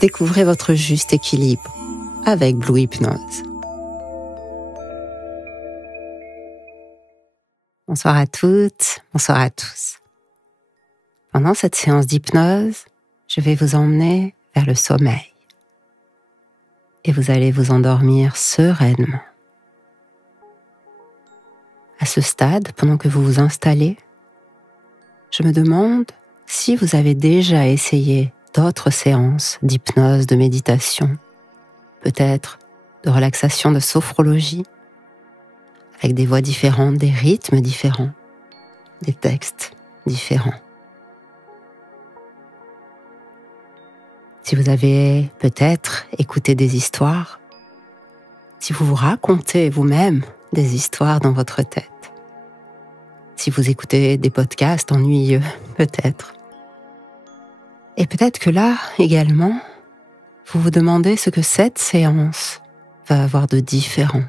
découvrez votre juste équilibre avec Blue Hypnose. Bonsoir à toutes, bonsoir à tous. Pendant cette séance d'hypnose, je vais vous emmener vers le sommeil. Et vous allez vous endormir sereinement. À ce stade, pendant que vous vous installez, je me demande si vous avez déjà essayé d'autres séances d'hypnose, de méditation, peut-être de relaxation, de sophrologie, avec des voix différentes, des rythmes différents, des textes différents. Si vous avez peut-être écouté des histoires, si vous vous racontez vous-même des histoires dans votre tête, si vous écoutez des podcasts ennuyeux, peut-être. Et peut-être que là, également, vous vous demandez ce que cette séance va avoir de différent.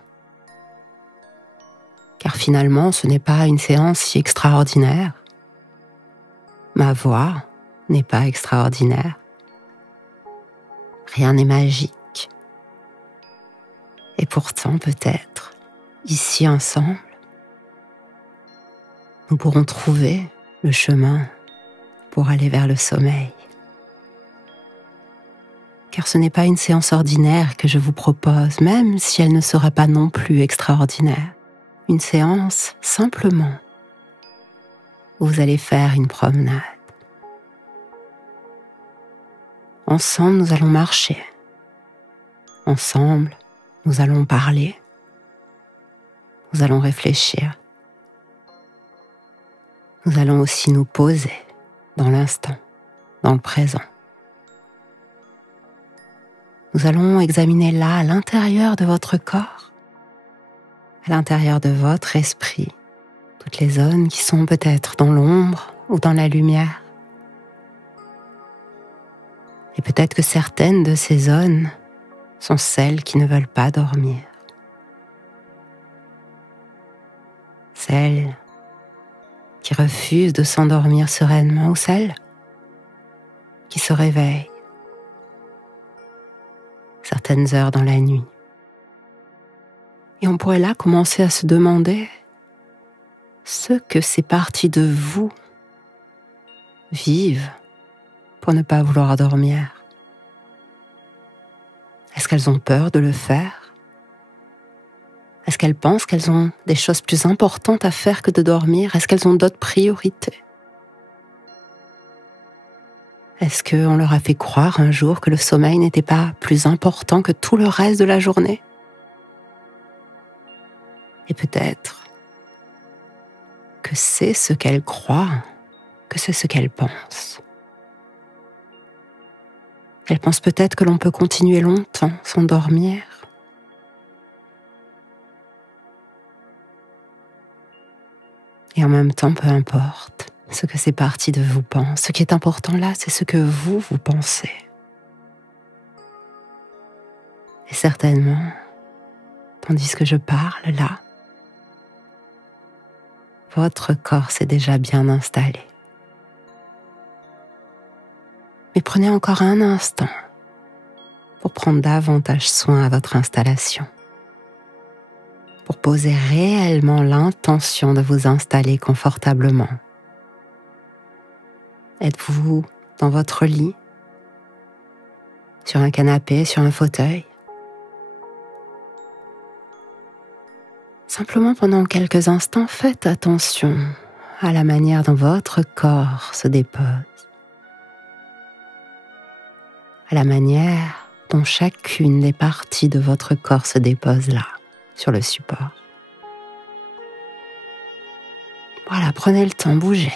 Car finalement, ce n'est pas une séance si extraordinaire. Ma voix n'est pas extraordinaire. Rien n'est magique. Et pourtant, peut-être, ici ensemble, nous pourrons trouver le chemin pour aller vers le sommeil. Car ce n'est pas une séance ordinaire que je vous propose, même si elle ne sera pas non plus extraordinaire. Une séance simplement où vous allez faire une promenade. Ensemble, nous allons marcher. Ensemble, nous allons parler. Nous allons réfléchir. Nous allons aussi nous poser dans l'instant, dans le présent. Nous allons examiner là, à l'intérieur de votre corps, à l'intérieur de votre esprit, toutes les zones qui sont peut-être dans l'ombre ou dans la lumière. Et peut-être que certaines de ces zones sont celles qui ne veulent pas dormir. Celles qui refusent de s'endormir sereinement ou celles qui se réveillent certaines heures dans la nuit. Et on pourrait là commencer à se demander ce que ces parties de vous vivent pour ne pas vouloir dormir. Est-ce qu'elles ont peur de le faire ? Est-ce qu'elles pensent qu'elles ont des choses plus importantes à faire que de dormir ? Est-ce qu'elles ont d'autres priorités ? Est-ce qu'on leur a fait croire un jour que le sommeil n'était pas plus important que tout le reste de la journée ? Et peut-être que c'est ce qu'elles croient, que c'est ce qu'elles pensent. Elles pensent peut-être que l'on peut continuer longtemps sans dormir. Et en même temps, peu importe ce que ces parties de vous pensent. Ce qui est important là, c'est ce que vous pensez. Et certainement, tandis que je parle là, votre corps s'est déjà bien installé. Mais prenez encore un instant pour prendre davantage soin à votre installation, pour poser réellement l'intention de vous installer confortablement. Êtes-vous dans votre lit, sur un canapé, sur un fauteuil ? Simplement pendant quelques instants, faites attention à la manière dont votre corps se dépose, à la manière dont chacune des parties de votre corps se dépose là, sur le support. Voilà, prenez le temps, bougez.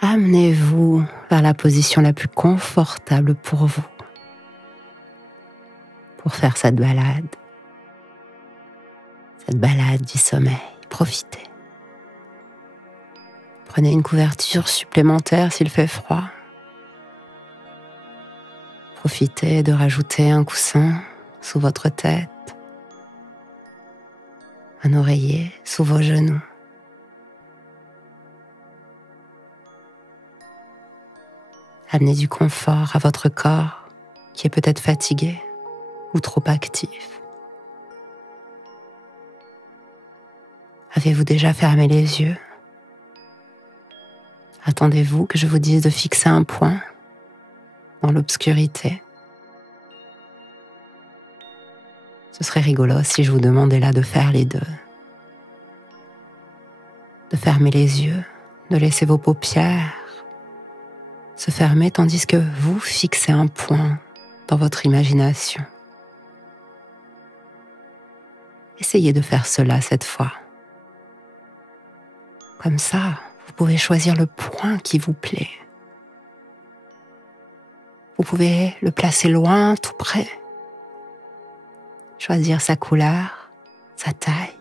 Amenez-vous vers la position la plus confortable pour vous, pour faire cette balade du sommeil. Profitez. Prenez une couverture supplémentaire s'il fait froid. Profitez de rajouter un coussin sous votre tête, un oreiller sous vos genoux. Amenez du confort à votre corps qui est peut-être fatigué ou trop actif. Avez-vous déjà fermé les yeux? Attendez-vous que je vous dise de fixer un point dans l'obscurité? Ce serait rigolo si je vous demandais là de faire les deux. De fermer les yeux, de laisser vos paupières se fermer tandis que vous fixez un point dans votre imagination. Essayez de faire cela cette fois. Comme ça, vous pouvez choisir le point qui vous plaît. Vous pouvez le placer loin, tout près. Choisir sa couleur, sa taille.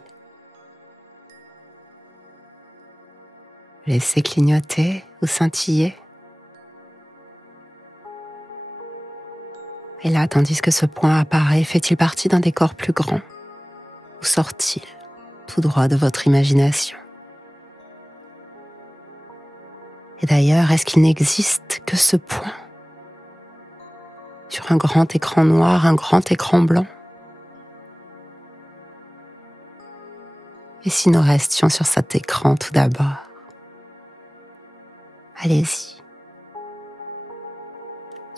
Laissez clignoter ou scintiller. Et là, tandis que ce point apparaît, fait-il partie d'un décor plus grand? Ou sort-il tout droit de votre imagination? Et d'ailleurs, est-ce qu'il n'existe que ce point? Sur un grand écran noir, un grand écran blanc? Et si nous restions sur cet écran tout d'abord? Allez-y.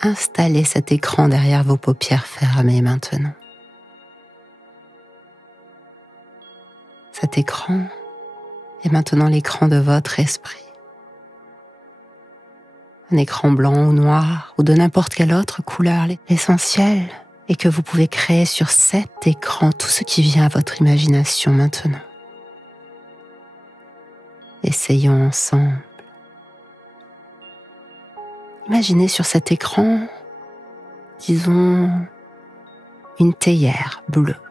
Installez cet écran derrière vos paupières fermées maintenant. Cet écran est maintenant l'écran de votre esprit. Un écran blanc ou noir ou de n'importe quelle autre couleur. L'essentiel est que vous pouvez créer sur cet écran tout ce qui vient à votre imagination maintenant. Essayons ensemble. Imaginez sur cet écran, disons, une théière bleue.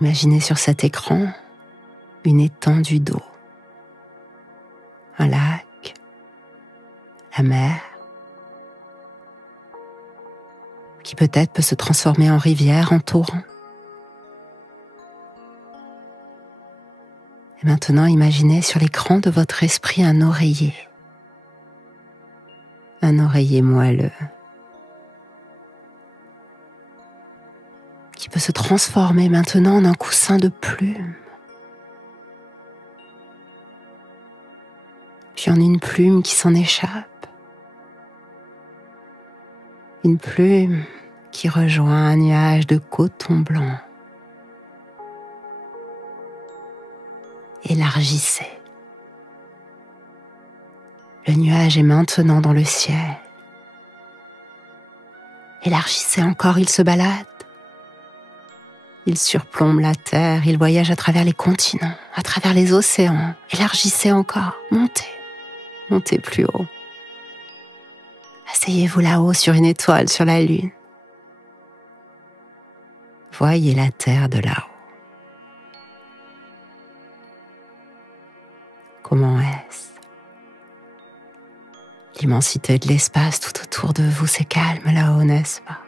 Imaginez sur cet écran une étendue d'eau, un lac, la mer, qui peut-être peut se transformer en rivière, en torrent. Et maintenant, imaginez sur l'écran de votre esprit un oreiller moelleux, qui peut se transformer maintenant en un coussin de plumes, puis en une plume qui s'en échappe, une plume qui rejoint un nuage de coton blanc. Élargissez. Le nuage est maintenant dans le ciel. Élargissez encore, il se balade. Il surplombe la terre, il voyage à travers les continents, à travers les océans. Élargissez encore, montez, montez plus haut. Asseyez-vous là-haut sur une étoile, sur la lune. Voyez la terre de là-haut. Comment est-ce? L'immensité de l'espace tout autour de vous, c'est calme là-haut, n'est-ce pas?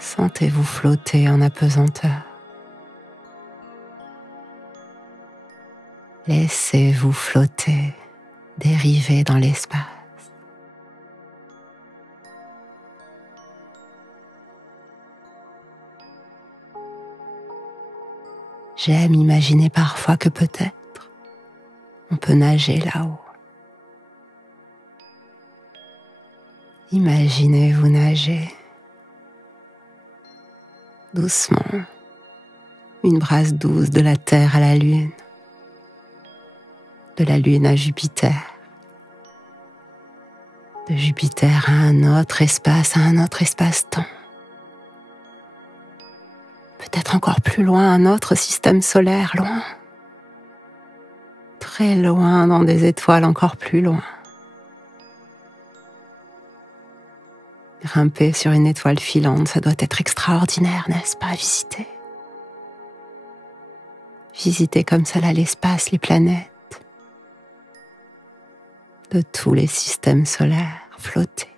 Sentez-vous flotter en apesanteur. Laissez-vous flotter, dériver dans l'espace. J'aime imaginer parfois que peut-être on peut nager là-haut. Imaginez-vous nager doucement, une brasse douce de la Terre à la Lune, de la Lune à Jupiter, de Jupiter à un autre espace-temps. Peut-être encore plus loin, un autre système solaire, loin. Très loin, dans des étoiles encore plus loin. Grimper sur une étoile filante, ça doit être extraordinaire, n'est-ce pas, à visiter? Visiter comme ça là l'espace, les planètes, de tous les systèmes solaires, flotter.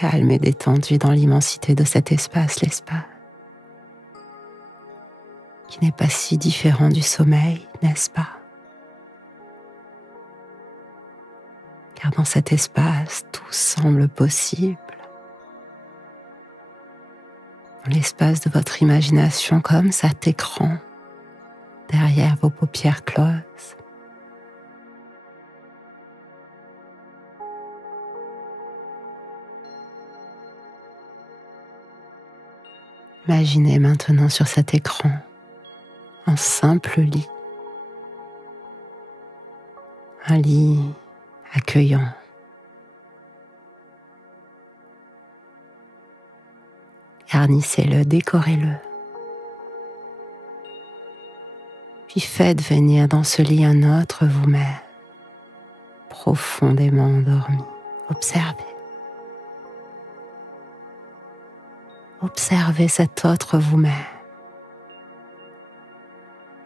Calme et détendu dans l'immensité de cet espace, l'espace. qui n'est pas si différent du sommeil, n'est-ce pas? Car dans cet espace, tout semble possible. Dans l'espace de votre imagination, comme cet écran, derrière vos paupières closes. Imaginez maintenant sur cet écran un simple lit. Un lit accueillant. Garnissez-le, décorez-le. Puis faites venir dans ce lit un autre vous-même, profondément endormi. Observez. Observez cet autre vous-même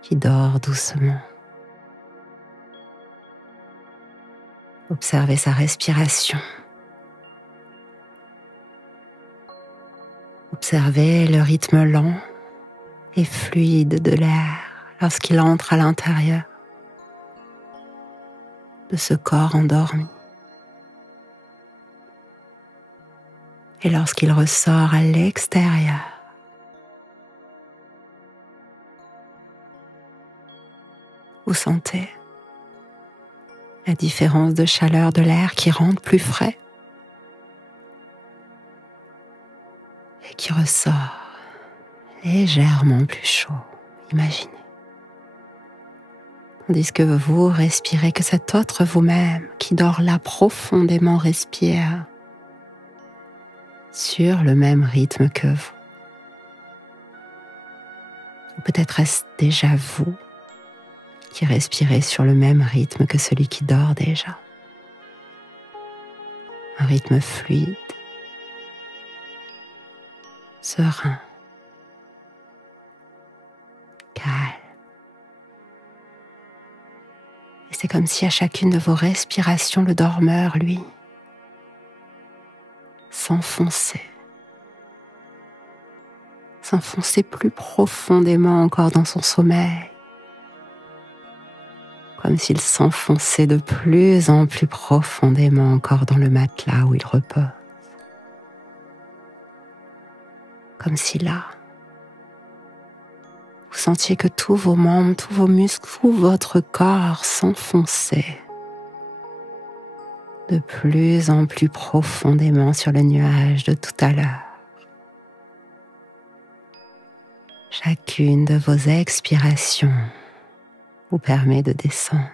qui dort doucement. Observez sa respiration. Observez le rythme lent et fluide de l'air lorsqu'il entre à l'intérieur de ce corps endormi. Et lorsqu'il ressort à l'extérieur, vous sentez la différence de chaleur de l'air qui rentre plus frais et qui ressort légèrement plus chaud. Imaginez. Tandis que vous respirez, que cet autre vous-même qui dort là profondément respire sur le même rythme que vous. Ou peut-être est-ce déjà vous qui respirez sur le même rythme que celui qui dort déjà. Un rythme fluide, serein, calme. Et c'est comme si à chacune de vos respirations, le dormeur, lui, s'enfonçait plus profondément encore dans son sommeil, comme s'il s'enfonçait de plus en plus profondément encore dans le matelas où il repose. Comme si là, vous sentiez que tous vos membres, tous vos muscles, tout votre corps s'enfonçait de plus en plus profondément sur le nuage de tout à l'heure. Chacune de vos expirations vous permet de descendre.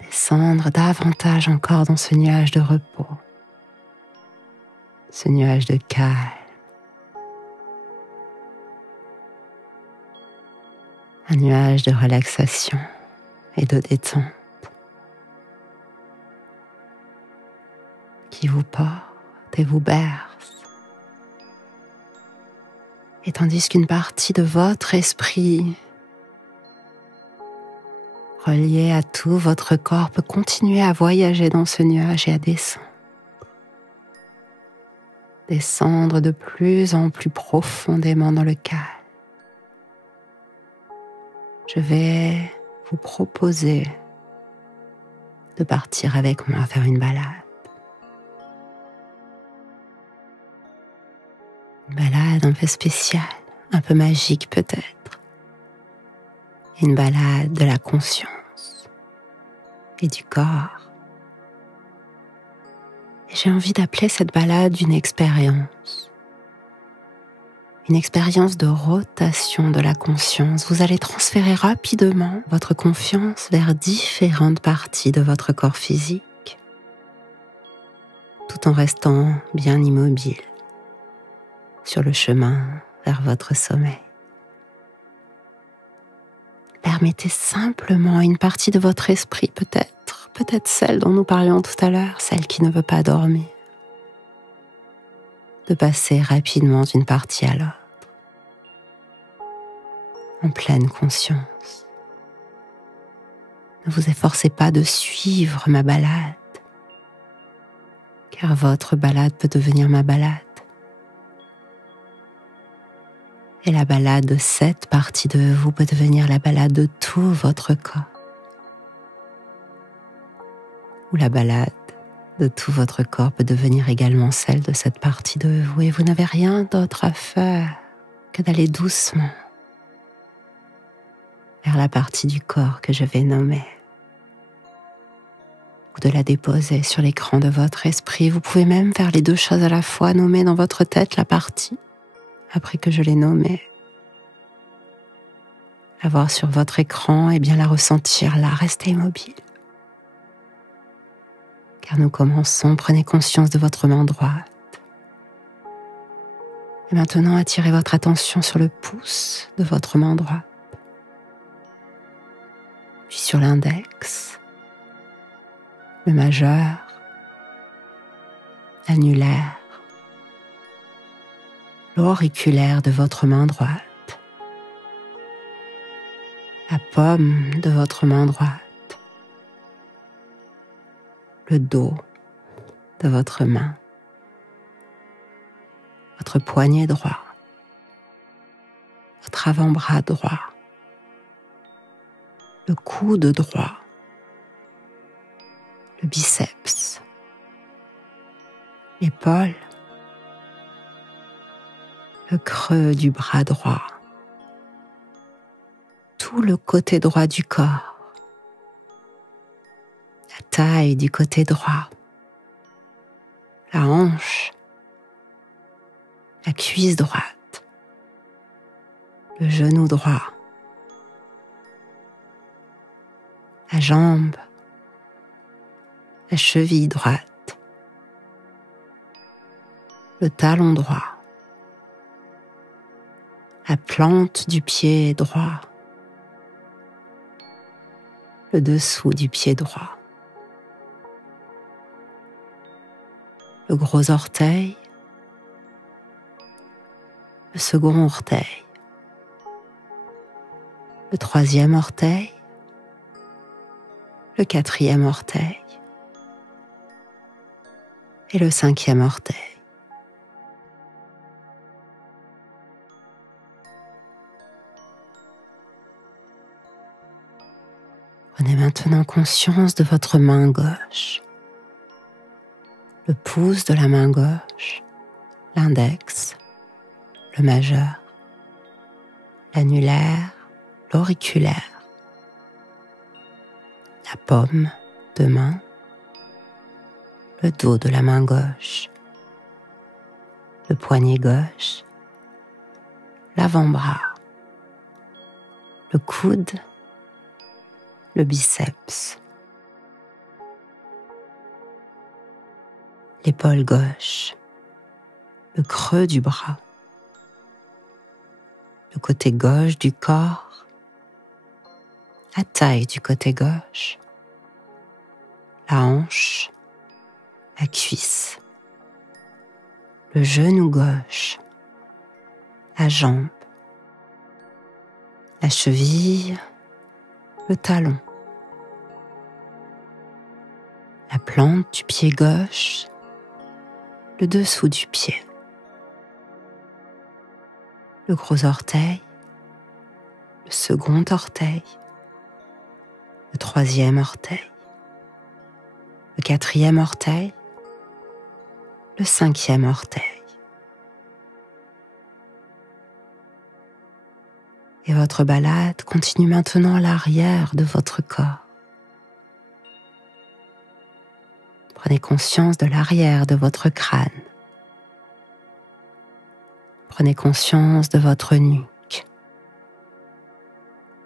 Descendre davantage encore dans ce nuage de repos, ce nuage de calme. Un nuage de relaxation et de détente qui vous porte et vous berce. Et tandis qu'une partie de votre esprit, reliée à tout votre corps, peut continuer à voyager dans ce nuage et à descendre. Descendre de plus en plus profondément dans le calme. Je vais vous proposer de partir avec moi faire une balade. Une balade un peu spéciale, un peu magique peut-être. Une balade de la conscience et du corps. Et j'ai envie d'appeler cette balade une expérience. Une expérience de rotation de la conscience. Vous allez transférer rapidement votre confiance vers différentes parties de votre corps physique, tout en restant bien immobile sur le chemin vers votre sommeil. Permettez simplement à une partie de votre esprit, peut-être celle dont nous parlions tout à l'heure, celle qui ne veut pas dormir, de passer rapidement d'une partie à l'autre, en pleine conscience. Ne vous efforcez pas de suivre ma balade, car votre balade peut devenir ma balade. Et la balade de cette partie de vous peut devenir la balade de tout votre corps. Ou la balade de tout votre corps peut devenir également celle de cette partie de vous. Et vous n'avez rien d'autre à faire que d'aller doucement vers la partie du corps que je vais nommer. Ou de la déposer sur l'écran de votre esprit. Vous pouvez même faire les deux choses à la fois, nommer dans votre tête la partie, après que je l'ai nommée. La voir sur votre écran et bien la ressentir là, restez immobile. Car nous commençons, prenez conscience de votre main droite. Et maintenant, attirez votre attention sur le pouce de votre main droite. Puis sur l'index, le majeur, l'annulaire, l'auriculaire de votre main droite, la paume de votre main droite, le dos de votre main, votre poignet droit, votre avant-bras droit, le coude droit, le biceps, l'épaule, le creux du bras droit, tout le côté droit du corps, la taille du côté droit, la hanche, la cuisse droite, le genou droit, la jambe, la cheville droite, le talon droit, la plante du pied droit, le dessous du pied droit, le gros orteil, le second orteil, le troisième orteil, le quatrième orteil et le cinquième orteil. Prenez maintenant conscience de votre main gauche, le pouce de la main gauche, l'index, le majeur, l'annulaire, l'auriculaire, la paume de main, le dos de la main gauche, le poignet gauche, l'avant-bras, le coude, le biceps, l'épaule gauche, le creux du bras, le côté gauche du corps, la taille du côté gauche, la hanche, la cuisse, le genou gauche, la jambe, la cheville, le talon, la plante du pied gauche, le dessous du pied, le gros orteil, le second orteil, le troisième orteil, le quatrième orteil, le cinquième orteil. Et votre balade continue maintenant à l'arrière de votre corps. Prenez conscience de l'arrière de votre crâne. Prenez conscience de votre nuque.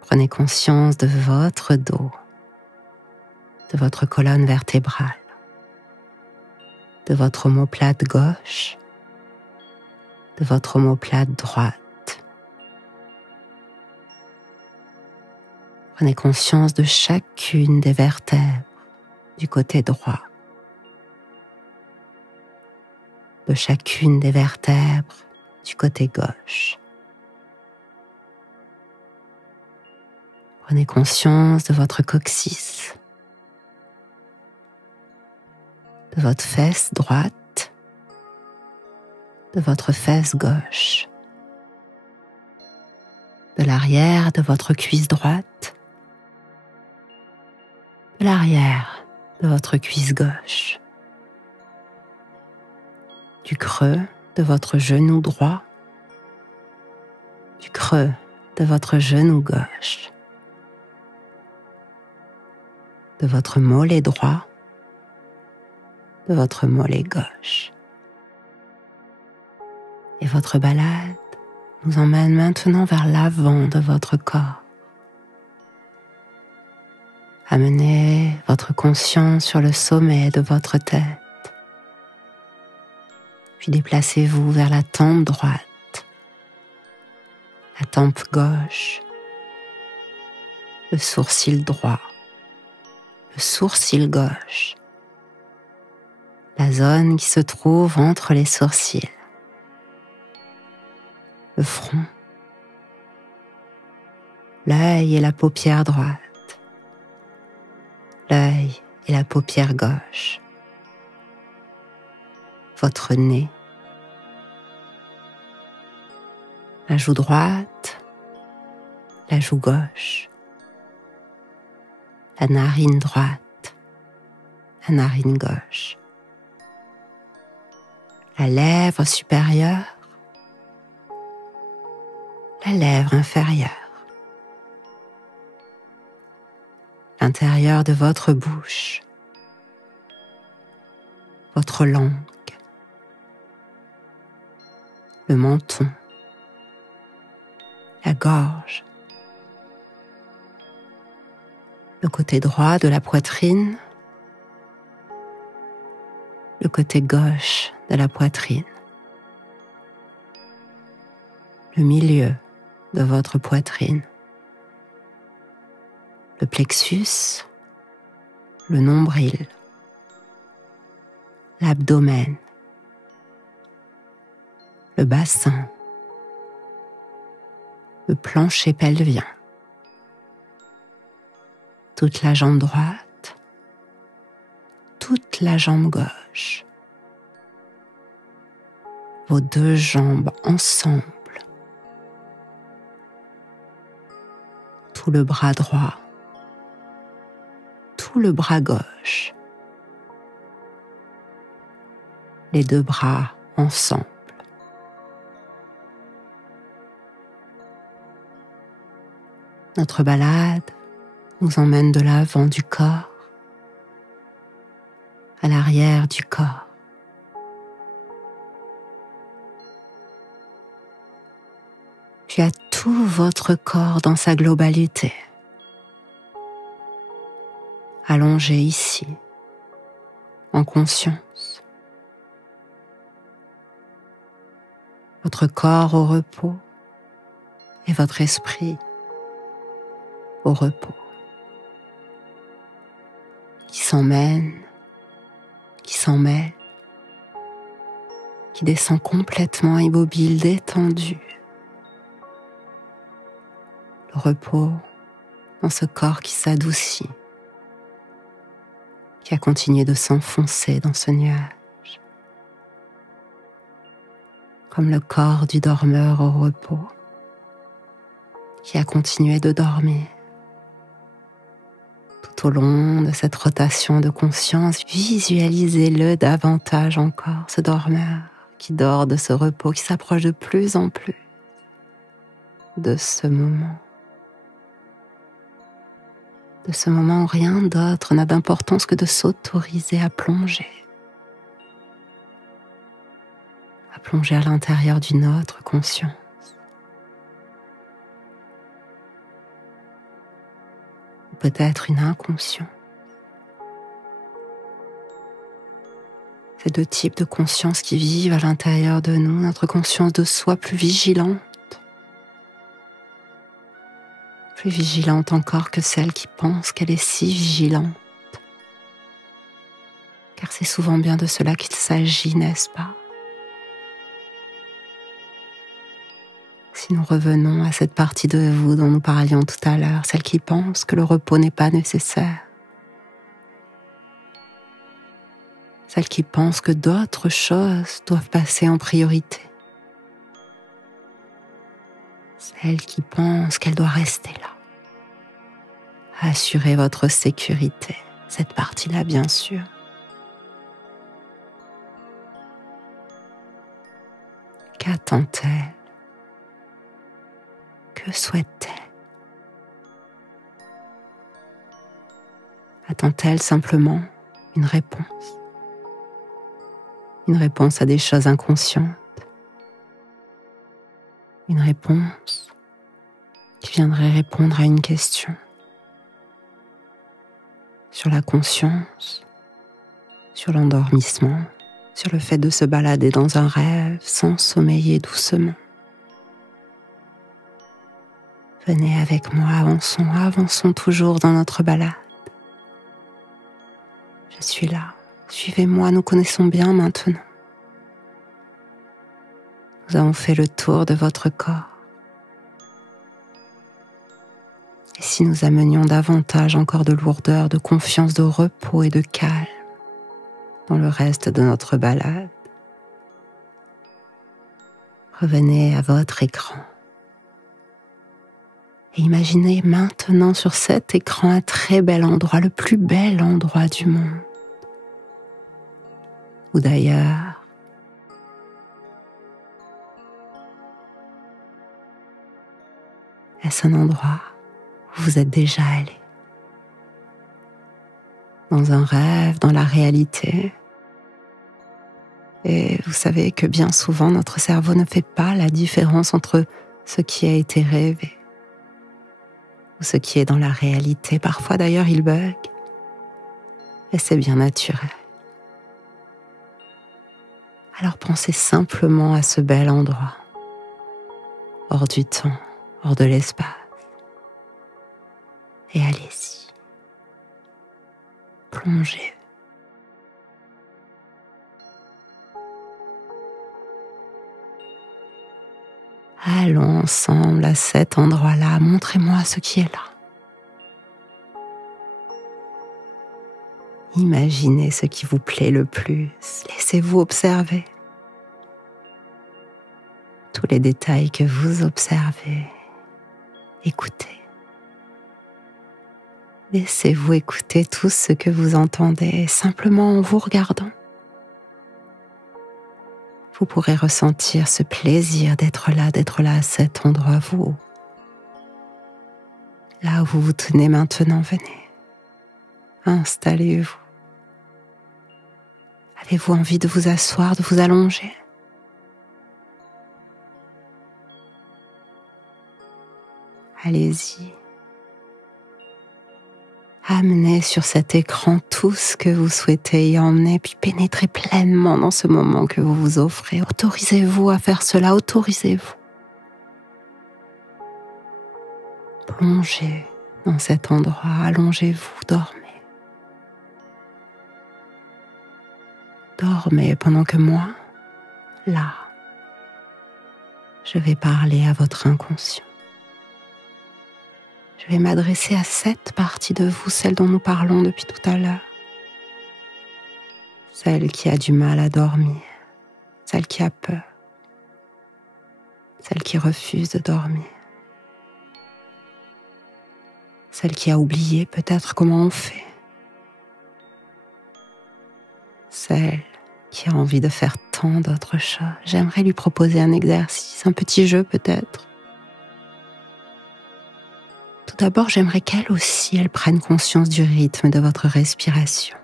Prenez conscience de votre dos, de votre colonne vertébrale, de votre omoplate gauche, de votre omoplate droite. Prenez conscience de chacune des vertèbres du côté droit, de chacune des vertèbres du côté gauche. Prenez conscience de votre coccyx, de votre fesse droite, de votre fesse gauche, de l'arrière de votre cuisse droite, de l'arrière de votre cuisse gauche, du creux de votre genou droit, du creux de votre genou gauche, de votre mollet droit, de votre mollet gauche. Et votre balade nous emmène maintenant vers l'avant de votre corps. Amenez votre conscience sur le sommet de votre tête. Puis déplacez-vous vers la tempe droite, la tempe gauche, le sourcil droit, le sourcil gauche, la zone qui se trouve entre les sourcils, le front, l'œil et la paupière droite, l'œil et la paupière gauche, votre nez, la joue droite, la joue gauche, la narine droite, la narine gauche, la lèvre supérieure, la lèvre inférieure, l'intérieur de votre bouche, votre langue, le menton, la gorge, le côté droit de la poitrine, le côté gauche de la poitrine, le milieu de votre poitrine, le plexus, le nombril, l'abdomen, le bassin, le plancher pelvien, toute la jambe droite, toute la jambe gauche, vos deux jambes ensemble, tout le bras droit, tout le bras gauche, les deux bras ensemble. Notre balade nous emmène de l'avant du corps à l'arrière du corps. Puis à tout votre corps dans sa globalité, allongé ici, en conscience. Votre corps au repos et votre esprit au repos, qui s'emmène, qui s'en mêle, qui descend complètement immobile, détendu. Le repos dans ce corps qui s'adoucit, qui a continué de s'enfoncer dans ce nuage, comme le corps du dormeur au repos, qui a continué de dormir. Tout au long de cette rotation de conscience, visualisez-le davantage encore, ce dormeur qui dort de ce repos, qui s'approche de plus en plus de ce moment où rien d'autre n'a d'importance que de s'autoriser à plonger à l'intérieur d'une autre conscience. Peut-être une inconscience. Ces deux types de conscience qui vivent à l'intérieur de nous, notre conscience de soi plus vigilante encore que celle qui pense qu'elle est si vigilante. Car c'est souvent bien de cela qu'il s'agit, n'est-ce pas? Si nous revenons à cette partie de vous dont nous parlions tout à l'heure, celle qui pense que le repos n'est pas nécessaire, celle qui pense que d'autres choses doivent passer en priorité, celle qui pense qu'elle doit rester là. Assurez votre sécurité, cette partie-là bien sûr. Qu'attend-elle? Que souhaite-t-elle? Attend-elle simplement une réponse? Une réponse à des choses inconscientes? Une réponse qui viendrait répondre à une question sur la conscience, sur l'endormissement, sur le fait de se balader dans un rêve sans sommeiller doucement. Venez avec moi, avançons toujours dans notre balade. Je suis là, suivez-moi, nous connaissons bien maintenant. Nous avons fait le tour de votre corps. Et si nous amenions davantage encore de lourdeur, de confiance, de repos et de calme dans le reste de notre balade? Revenez à votre écran. Et imaginez maintenant sur cet écran un très bel endroit, le plus bel endroit du monde. Ou d'ailleurs, est-ce un endroit où vous êtes déjà allé? Dans un rêve, dans la réalité? Et vous savez que bien souvent, notre cerveau ne fait pas la différence entre ce qui a été rêvé ou ce qui est dans la réalité. Parfois d'ailleurs, il bug. Et c'est bien naturel. Alors pensez simplement à ce bel endroit, hors du temps, hors de l'espace. Et allez-y. Plongez. Allons ensemble à cet endroit-là. Montrez-moi ce qui est là. Imaginez ce qui vous plaît le plus. Laissez-vous observer. Tous les détails que vous observez. Écoutez. Laissez-vous écouter tout ce que vous entendez simplement en vous regardant. Vous pourrez ressentir ce plaisir d'être là à cet endroit, vous. Là où vous vous tenez maintenant, venez. Installez-vous. Avez-vous envie de vous asseoir, de vous allonger? Allez-y. Amenez sur cet écran tout ce que vous souhaitez y emmener, puis pénétrez pleinement dans ce moment que vous vous offrez. Autorisez-vous à faire cela, autorisez-vous. Plongez dans cet endroit, allongez-vous, dormez. Dormez pendant que moi, là, je vais parler à votre inconscient. Je vais m'adresser à cette partie de vous, celle dont nous parlons depuis tout à l'heure. Celle qui a du mal à dormir, celle qui a peur, celle qui refuse de dormir, celle qui a oublié peut-être comment on fait, celle qui a envie de faire tant d'autres choses. J'aimerais lui proposer un exercice, un petit jeu peut-être. Tout d'abord, j'aimerais qu'elle aussi, elle prenne conscience du rythme de votre respiration.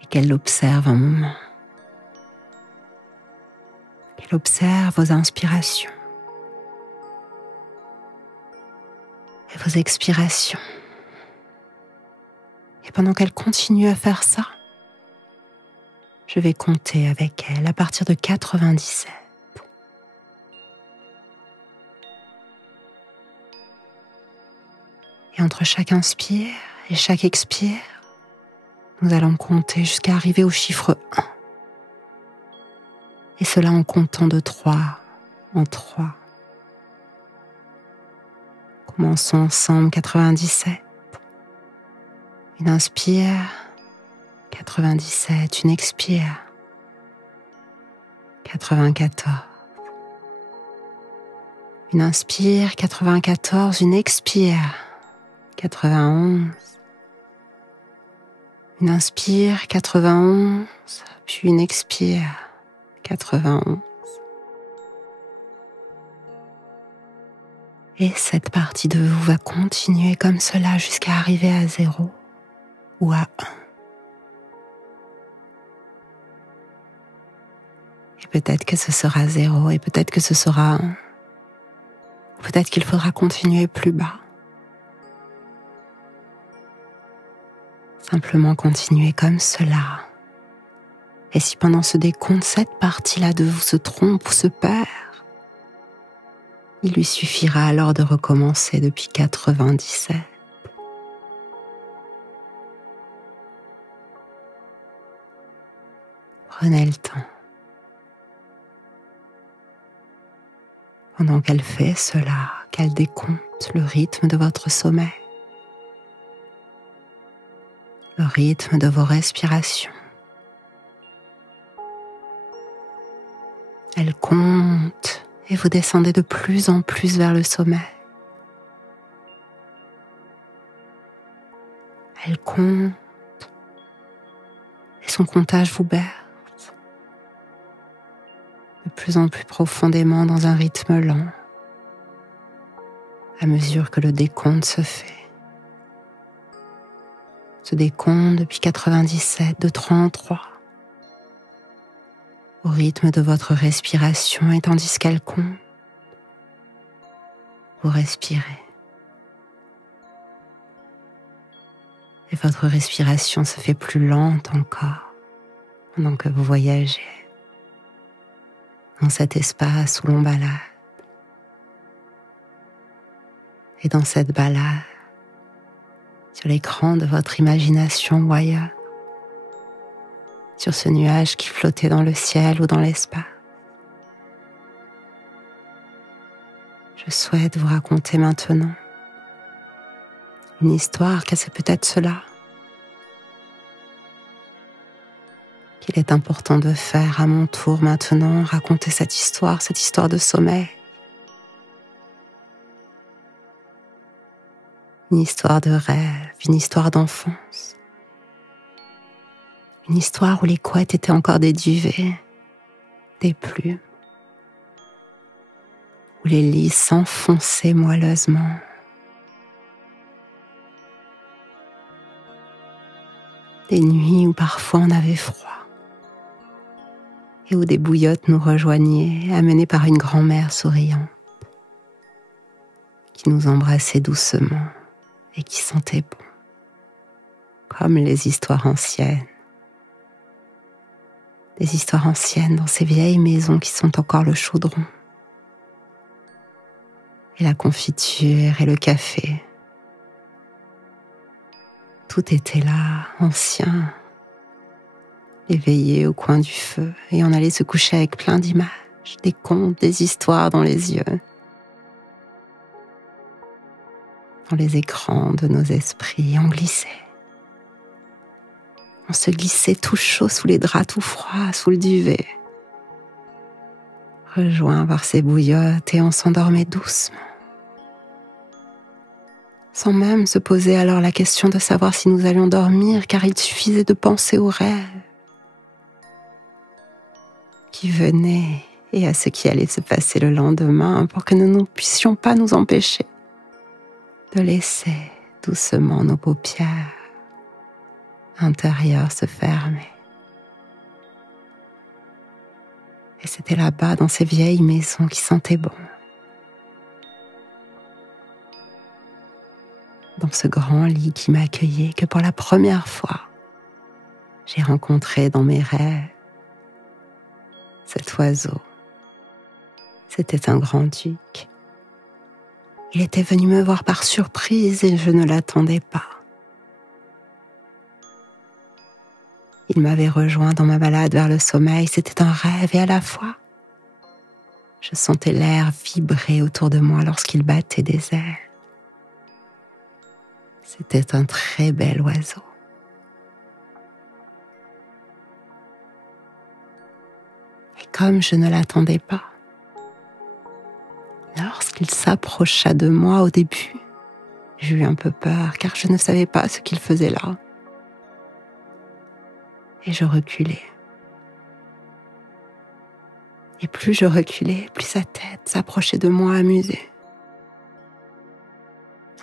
Et qu'elle l'observe un moment. Qu'elle observe vos inspirations et vos expirations. Et pendant qu'elle continue à faire ça, je vais compter avec elle à partir de 97. Et entre chaque inspire et chaque expire, nous allons compter jusqu'à arriver au chiffre 1. Et cela en comptant de 3 en 3. Commençons ensemble, 97. Une inspire, 97. Une expire, 94. Une inspire, 94, une expire, 91. Une inspire, 91, puis une expire, 91. Et cette partie de vous va continuer comme cela jusqu'à arriver à 0 ou à 1. Et peut-être que ce sera 0 et peut-être que ce sera 1. Peut-être qu'il faudra continuer plus bas. Simplement continuer comme cela. Et si pendant ce décompte, cette partie-là de vous se trompe ou se perd, il lui suffira alors de recommencer depuis 97. Prenez le temps. Pendant qu'elle fait cela, qu'elle décompte le rythme de votre sommeil, le rythme de vos respirations. Elle compte et vous descendez de plus en plus vers le sommeil. Elle compte et son comptage vous berce de plus en plus profondément dans un rythme lent à mesure que le décompte se fait. Ce décompte depuis 97, de 33, au rythme de votre respiration et tandis qu'elle compte, vous respirez. Et votre respiration se fait plus lente encore pendant que vous voyagez dans cet espace où l'on balade. Et dans cette balade, sur l'écran de votre imagination ou ailleurs, sur ce nuage qui flottait dans le ciel ou dans l'espace, je souhaite vous raconter maintenant une histoire car c'est peut-être cela qu'il est important de faire à mon tour maintenant, raconter cette histoire de sommeil. Une histoire de rêve, une histoire d'enfance. Une histoire où les couettes étaient encore des duvets, des plumes, où les lits s'enfonçaient moelleusement. Des nuits où parfois on avait froid et où des bouillottes nous rejoignaient, amenées par une grand-mère souriante qui nous embrassait doucement et qui sentait bon, comme les histoires anciennes. Des histoires anciennes dans ces vieilles maisons qui sont encore le chaudron et la confiture et le café. Tout était là, ancien, éveillé au coin du feu, et on allait se coucher avec plein d'images, des contes, des histoires dans les yeux, dans les écrans de nos esprits. On glissait. On se glissait tout chaud sous les draps tout froids, sous le duvet, rejoint par ces bouillottes, et on s'endormait doucement, sans même se poser alors la question de savoir si nous allions dormir, car il suffisait de penser aux rêves qui venaient et à ce qui allait se passer le lendemain pour que nous ne puissions pas nous empêcher de laisser doucement nos paupières intérieures se fermer. Et c'était là-bas, dans ces vieilles maisons qui sentaient bon, dans ce grand lit qui m'accueillait, que pour la première fois, j'ai rencontré dans mes rêves cet oiseau. C'était un grand-duc. Il était venu me voir par surprise et je ne l'attendais pas. Il m'avait rejoint dans ma balade vers le sommeil. C'était un rêve et à la fois, je sentais l'air vibrer autour de moi lorsqu'il battait des ailes. C'était un très bel oiseau. Et comme je ne l'attendais pas. Lorsqu'il s'approcha de moi au début, j'eus un peu peur car je ne savais pas ce qu'il faisait là. Et je reculai. Et plus je reculais, plus sa tête s'approchait de moi amusée.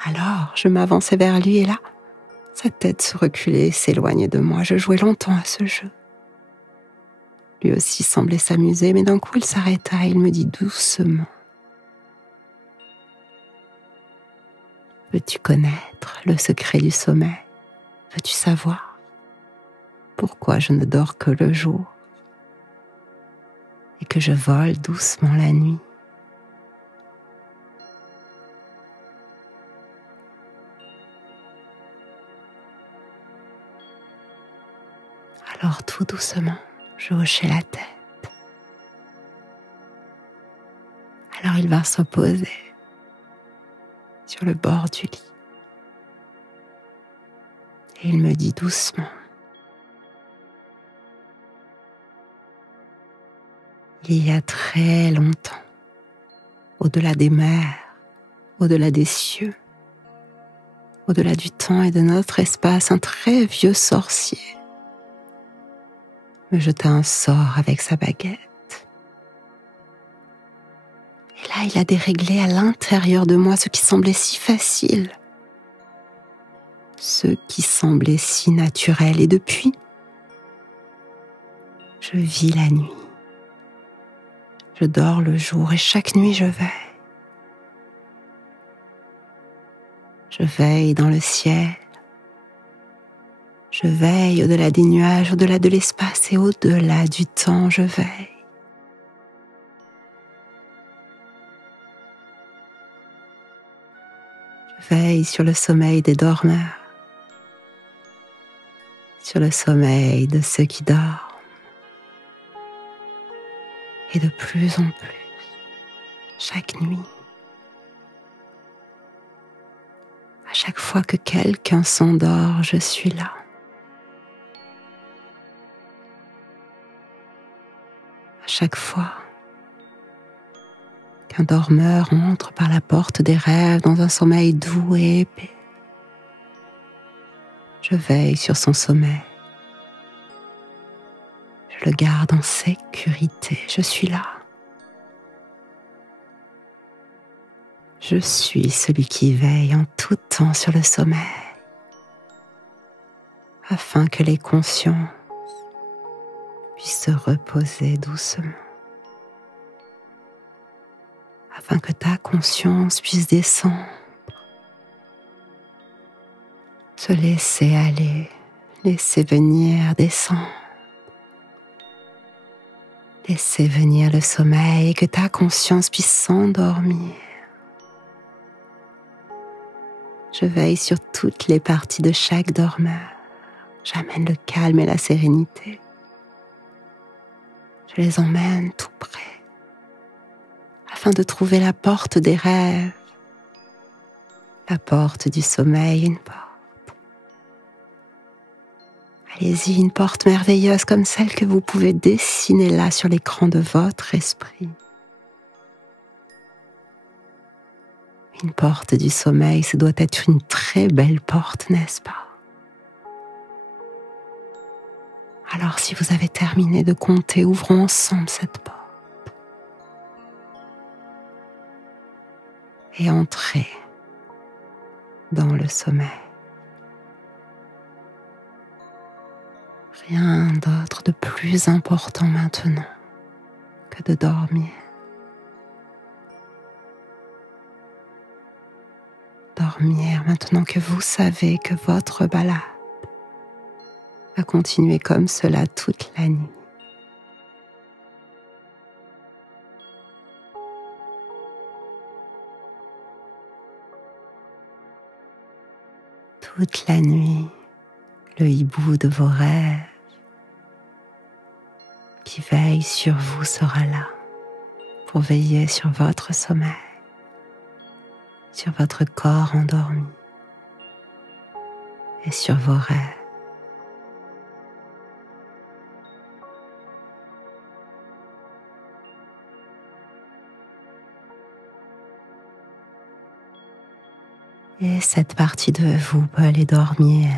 Alors je m'avançai vers lui et là, sa tête se reculait et s'éloignait de moi. Je jouais longtemps à ce jeu. Lui aussi semblait s'amuser, mais d'un coup il s'arrêta et il me dit doucement: veux-tu connaître le secret du sommeil? Veux-tu savoir pourquoi je ne dors que le jour et que je vole doucement la nuit? Alors tout doucement, je hochai la tête. Alors il va se poser sur le bord du lit. Et il me dit doucement: il y a très longtemps, au-delà des mers, au-delà des cieux, au-delà du temps et de notre espace, un très vieux sorcier me jeta un sort avec sa baguette. Et là, il a déréglé à l'intérieur de moi ce qui semblait si facile, ce qui semblait si naturel. Et depuis, je vis la nuit. Je dors le jour et chaque nuit je veille. Je veille dans le ciel. Je veille au-delà des nuages, au-delà de l'espace et au-delà du temps, je veille. Je veille sur le sommeil des dormeurs, sur le sommeil de ceux qui dorment. Et de plus en plus, chaque nuit, à chaque fois que quelqu'un s'endort, je suis là. À chaque fois qu'un dormeur entre par la porte des rêves dans un sommeil doux et épais, je veille sur son sommeil. Je le garde en sécurité. Je suis là. Je suis celui qui veille en tout temps sur le sommeil, afin que les consciences puissent se reposer doucement, afin que ta conscience puisse descendre, se laisser aller, laisser venir descendre, laisser venir le sommeil et que ta conscience puisse s'endormir. Je veille sur toutes les parties de chaque dormeur. J'amène le calme et la sérénité. Je les emmène tout près, afin de trouver la porte des rêves, la porte du sommeil, une porte. Allez-y, une porte merveilleuse comme celle que vous pouvez dessiner là sur l'écran de votre esprit. Une porte du sommeil, ce doit être une très belle porte, n'est-ce pas? Alors si vous avez terminé de compter, ouvrons ensemble cette porte. Et entrez dans le sommeil. Rien d'autre de plus important maintenant que de dormir. Dormir maintenant que vous savez que votre balade va continuer comme cela toute la nuit. Toute la nuit, le hibou de vos rêves qui veille sur vous sera là pour veiller sur votre sommeil, sur votre corps endormi et sur vos rêves. Et cette partie de vous peut aller dormir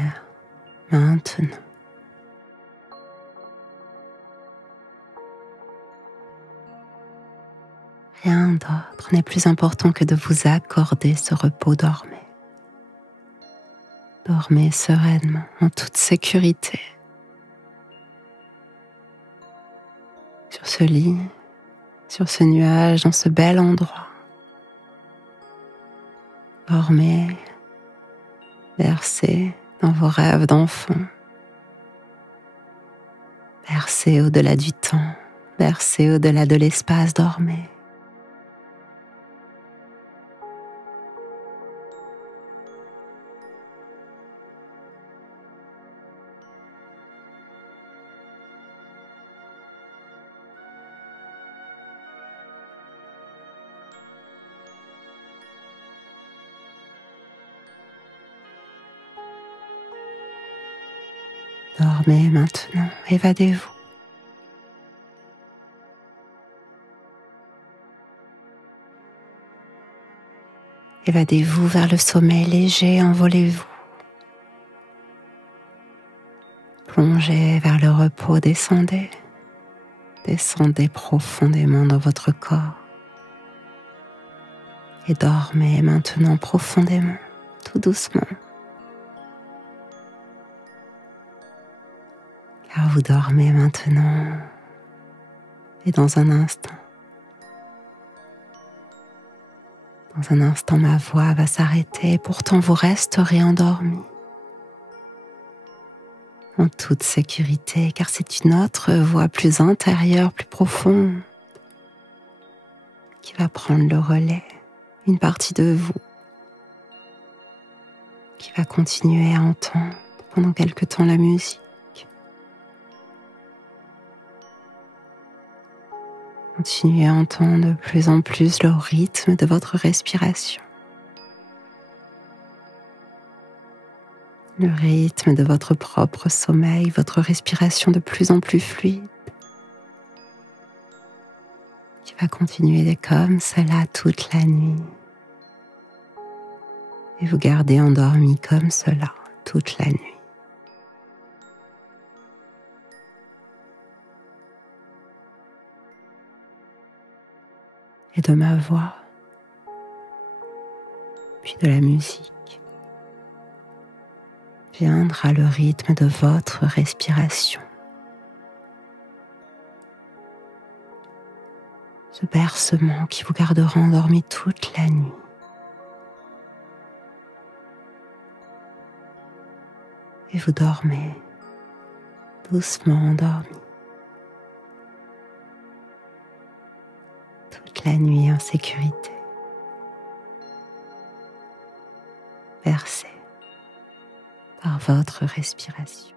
maintenant. Rien d'autre n'est plus important que de vous accorder ce repos. Dormez. Dormez sereinement, en toute sécurité. Sur ce lit, sur ce nuage, dans ce bel endroit. Dormez, bercez dans vos rêves d'enfant. Bercez au-delà du temps, bercez au-delà de l'espace. Dormez. Dormez maintenant, évadez-vous. Évadez-vous vers le sommeil léger, envolez-vous. Plongez vers le repos, descendez. Descendez profondément dans votre corps. Et dormez maintenant profondément, tout doucement. Car vous dormez maintenant et dans un instant. Dans un instant, ma voix va s'arrêter et pourtant vous resterez endormi. En toute sécurité, car c'est une autre voix plus intérieure, plus profonde, qui va prendre le relais, une partie de vous, qui va continuer à entendre pendant quelque temps la musique. Continuez à entendre de plus en plus le rythme de votre respiration. Le rythme de votre propre sommeil, votre respiration de plus en plus fluide, qui va continuer comme cela toute la nuit. Et vous garder endormi comme cela toute la nuit. Et de ma voix, puis de la musique, viendra le rythme de votre respiration. Ce bercement qui vous gardera endormi toute la nuit. Et vous dormez doucement endormi. Toute la nuit en sécurité. Bercé par votre respiration.